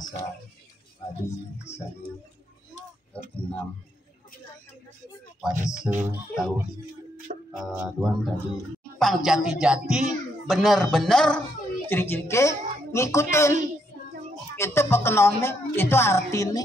bahasa padi sari 6 pada setahun duan tadi pang jati-jati bener-bener ciri-ciri ke ngikutin itu pekenonnya itu artinya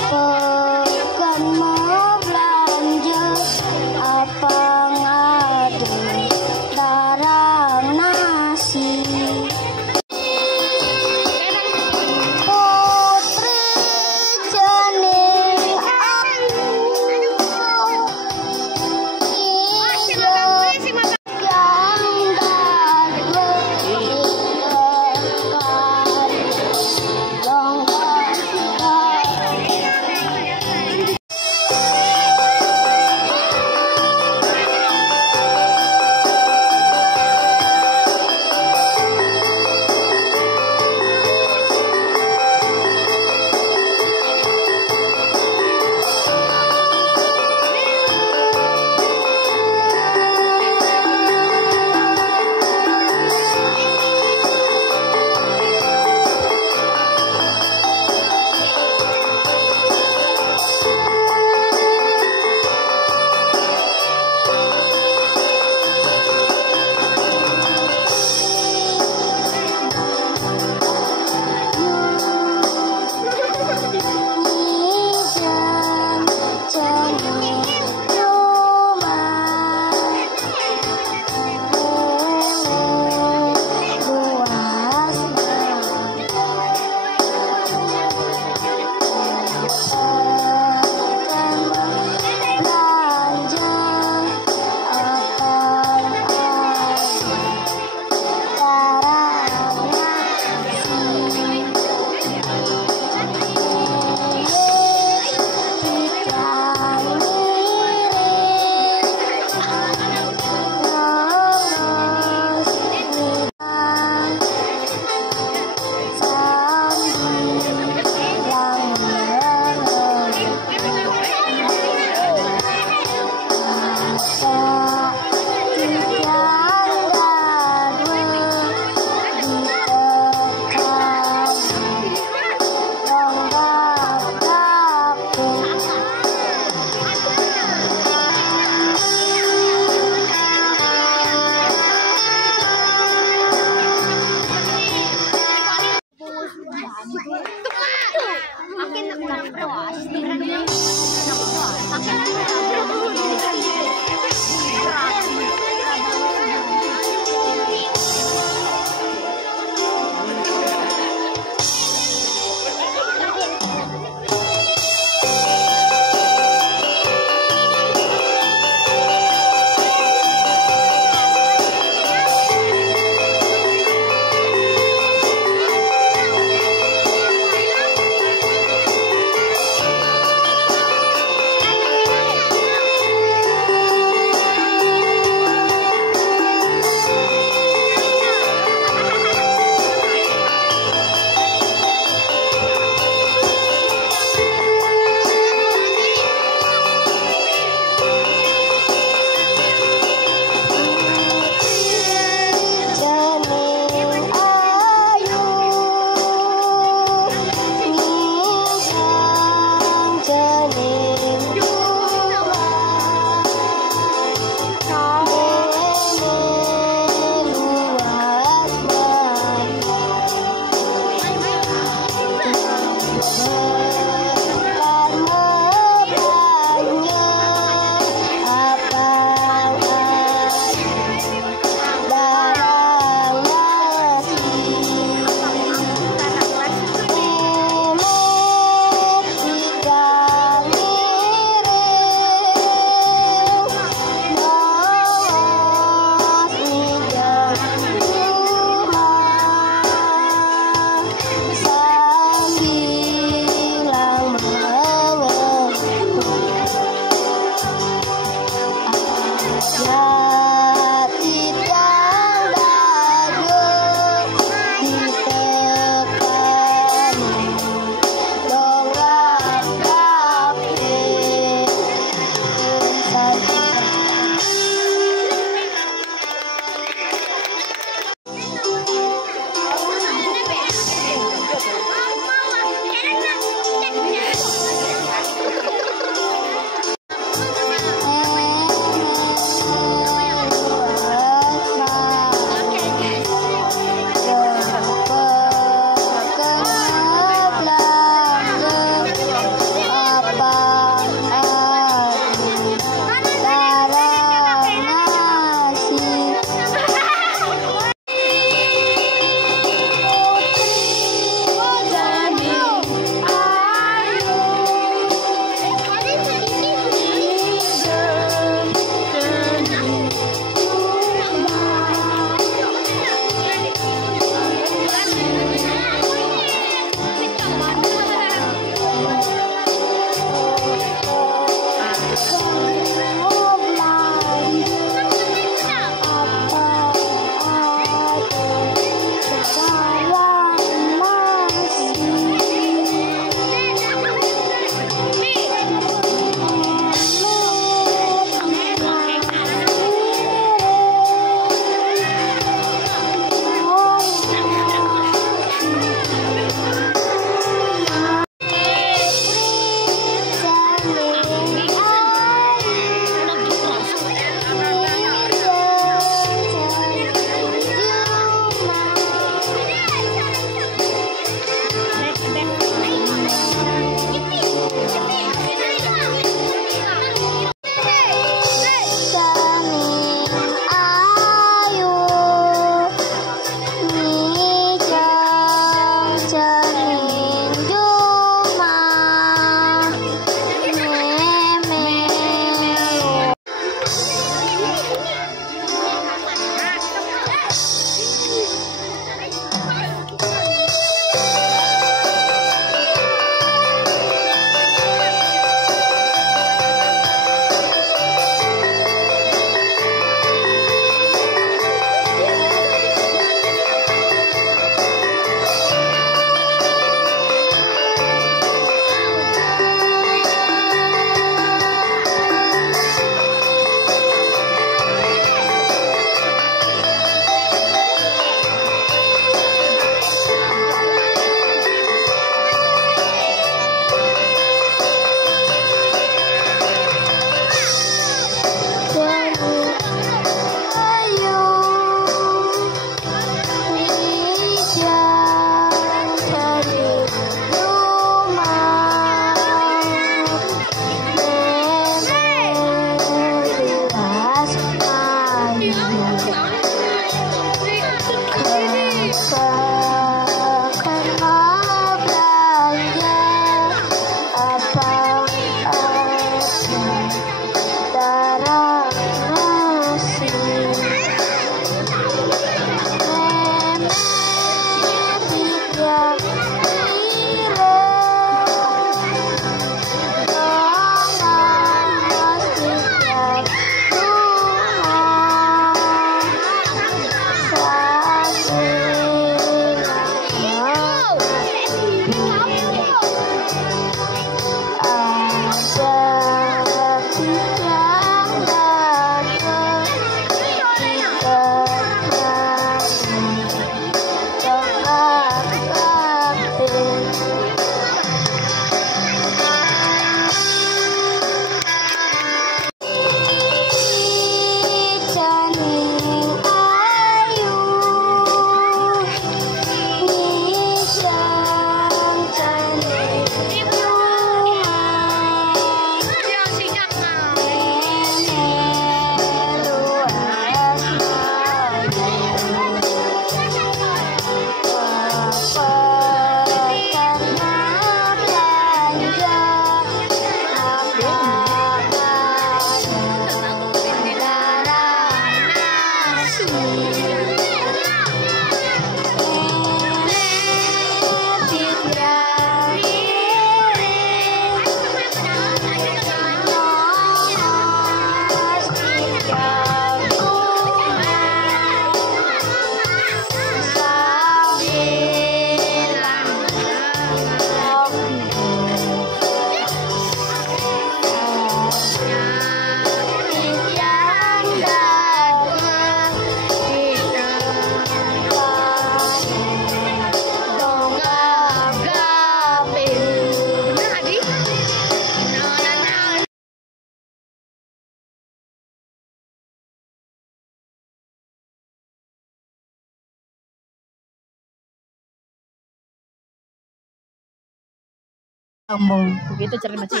Begitu cara macam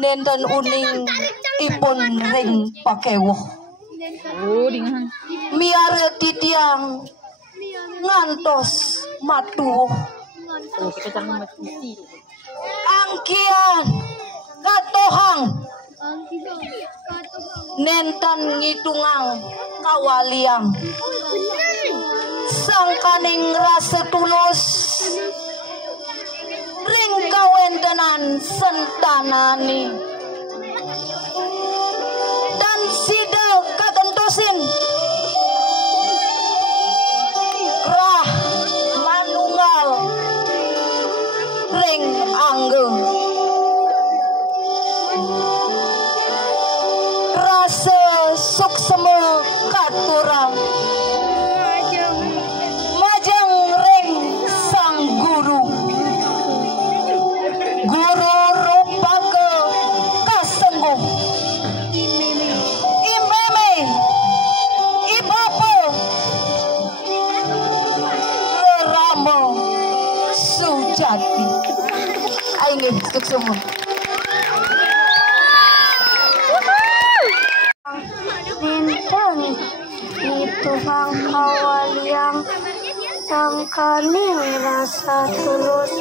nenten uning ipun ring pakewuh. Oh, dengan Miare titiang ngantos matuh. oh kita cara macam mesti. Angkian katohang nenten ngitungang kawaliang sangkaning rasa tulus ring kawentenan sentanani dan sida kagentosin rah manunggal ring angge rasa suksema katurang majeng ring sang guru rupa ke kasengguh imeme ibapa rerama sujati aing suksema Bintang itu kawaliang sangkaning rasa tulus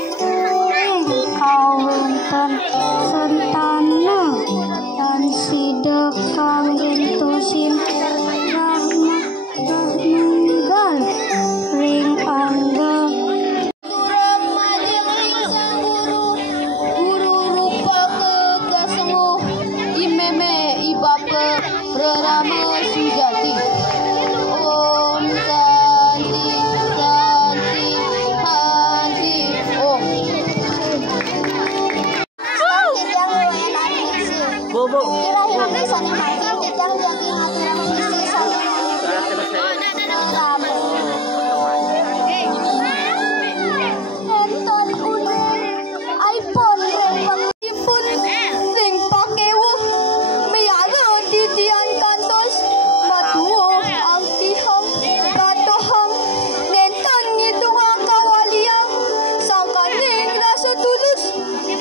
kawenten sentana dan sida kang gentosin rahma nunggal ring angga turang majeng ring sang guru rupa ke kasenguh imeme ibapa rerama sujati om santi santi hanti om Bobo. kira-kira bisa mati tidak jadi aturan misi sana rame nonton iPhone ipun sing pakewuh miara titian kantos matuo angtihang katohang nenten ngitungang kawaliang sangkaning rasa tulus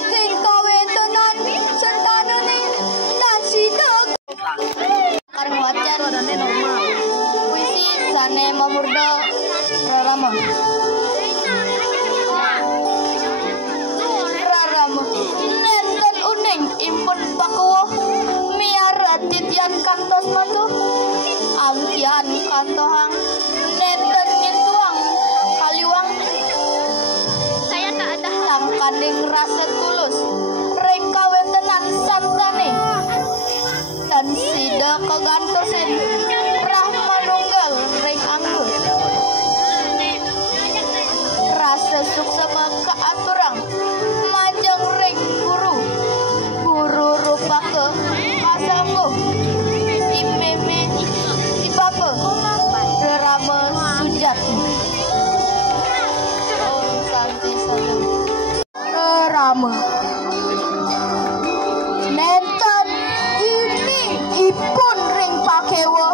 sing kawentenan sentanane dan sidak kareng wajan puisi sane mamurda rarama nenten uning impun pakuwuh miara titian kantos matu angkian kantohang nenten ngintuang kaliwang saya tak ada sangkaning rasa tulus ring kawentenan santane dan sida kegantosin rahma nunggal ring anggur rasa suksema kaaturang majeng ring guru rupa ke kasangguh imeme ibapa rerama sujati om santi sayang rerama nenten ini ipun ring pakewa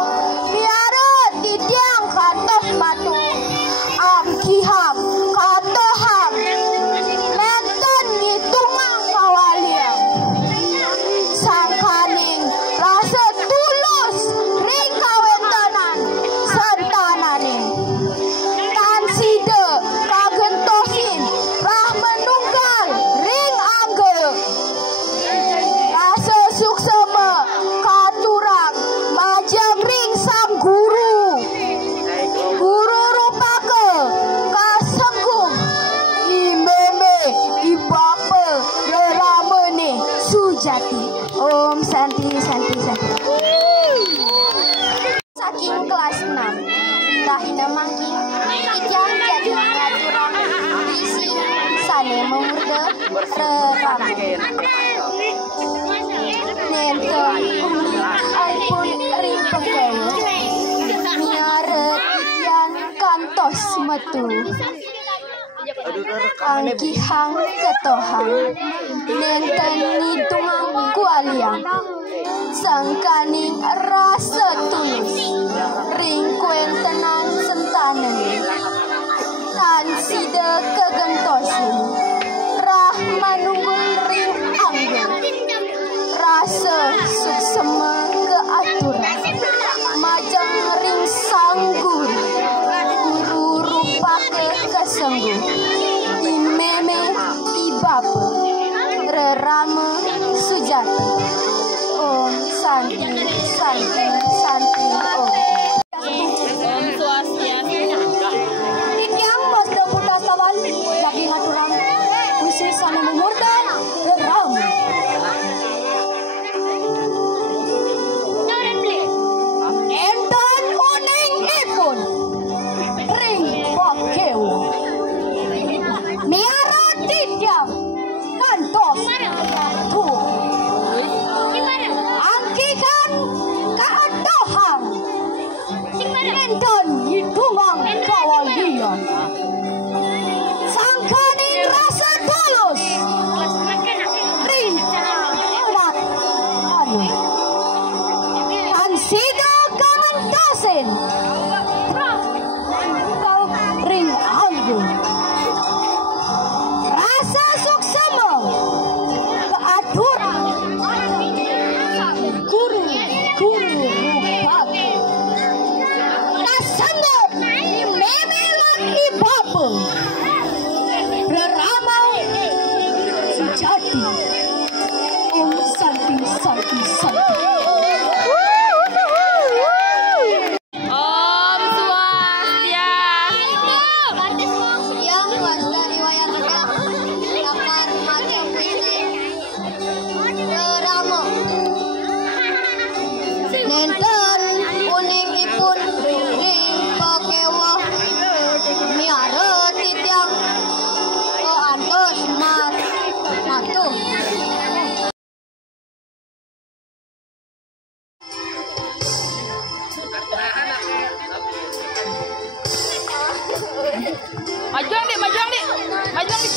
miara titiang kantos matu angkihang katohang nenten ngitungang kawaliang sangkaning rasa tulus ring kawentenan sentanane tan sida kagentosin rah menunggal ring angge rasa suksema katurang majeng ring sang guru rupa ke kasengguh imeme ibapa reramene sujati om santi santi santi saking kelas 6 pindahina mangki ijang jadi ngaturang isi sane memurde rerama nenten aipun ring pekewu miare titian kantos metu angkihang ketohang nenten ngitungang kualiang sangkaning rasa tulus ring kuentenan sentanen Tan sida kegentosin rah manunggul ring anggur rasa suksema keaturan majang ring sanggur guru rupa kesengguh imeme ibapa rerama sujati om santi santi santi om Om Swastiastu. Tiang Basta Buddha Sawal lagi ngaturan khusus sana memurda geram. Enten uning ipun ring pakeu miara tiang kantos tu angkikan keadohan enten hitungan kawalia sangkaning rasa tulus ring alat anu kan sida kamantasin ring anggun rasa suksema keaturan guru rupak nasanggup memelan ibapa rerama sejati om santi santi santi Om Swastiastu. yang wasta riwayat lapar macam puisi rerama nenten uning ipun ring pakewah miara titiang ko antos matu Majuang dik, majuang dik. Majuang dik.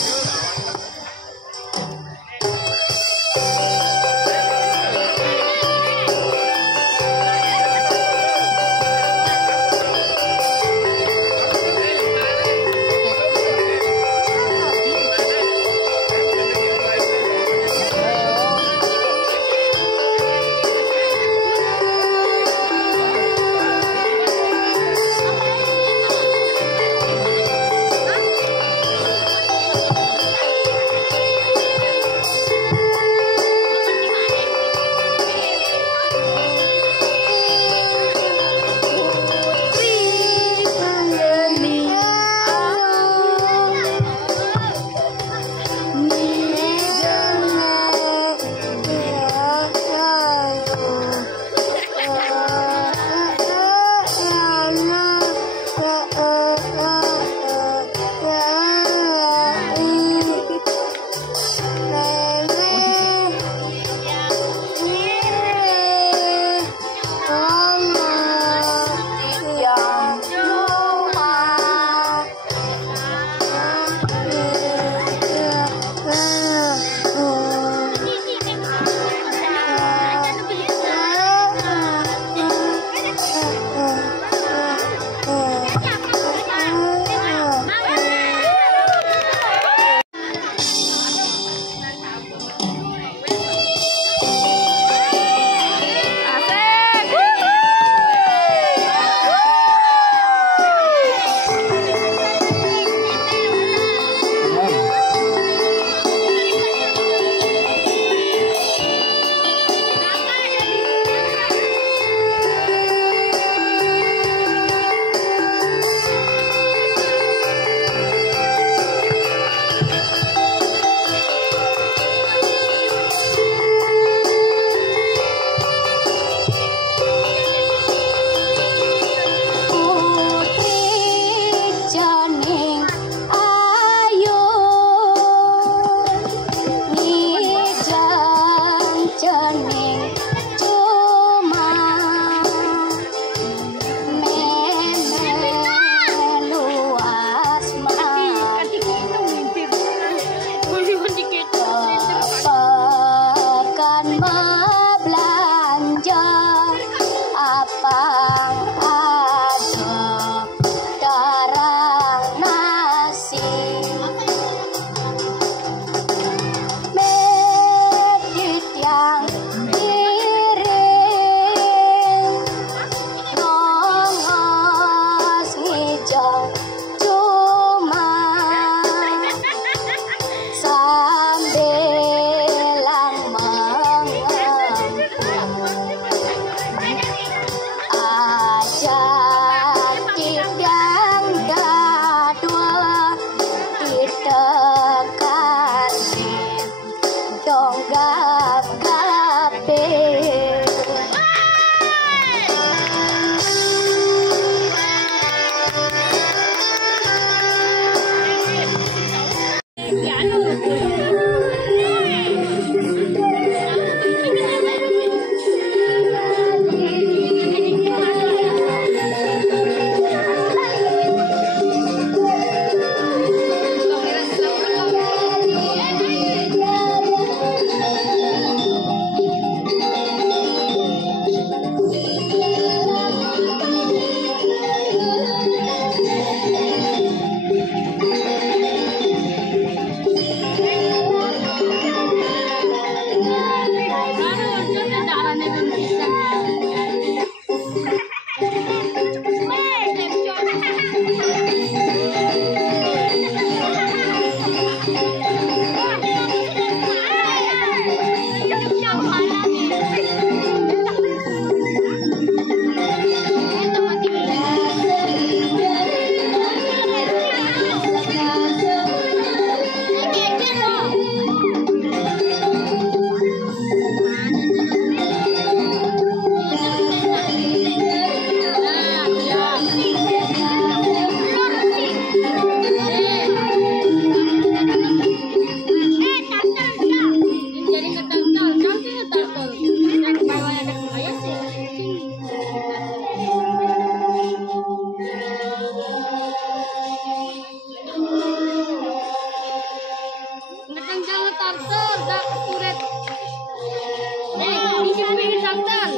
kartel.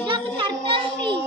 Udah ke kartel nih.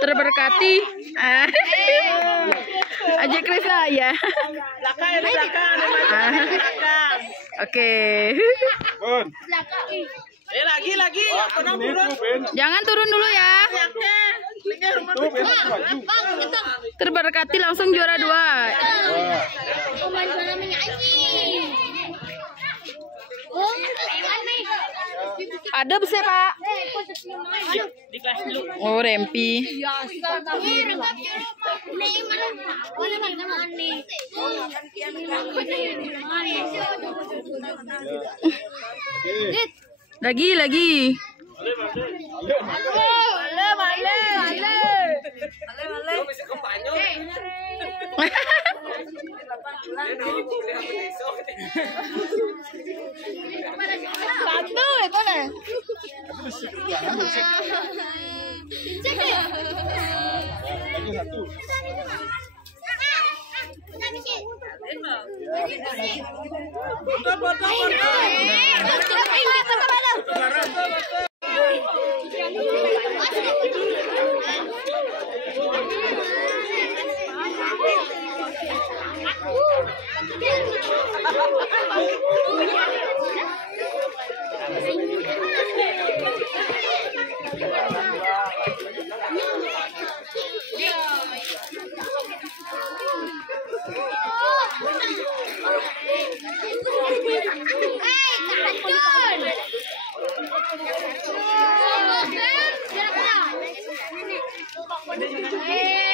Terberkati. Ajak Risa ya. Oke. Lagi. Jangan turun dulu ya. Terberkati langsung juara 2. Ada bisa Pak. Oh Rempi. Lagi. Satu itu deh. Hey,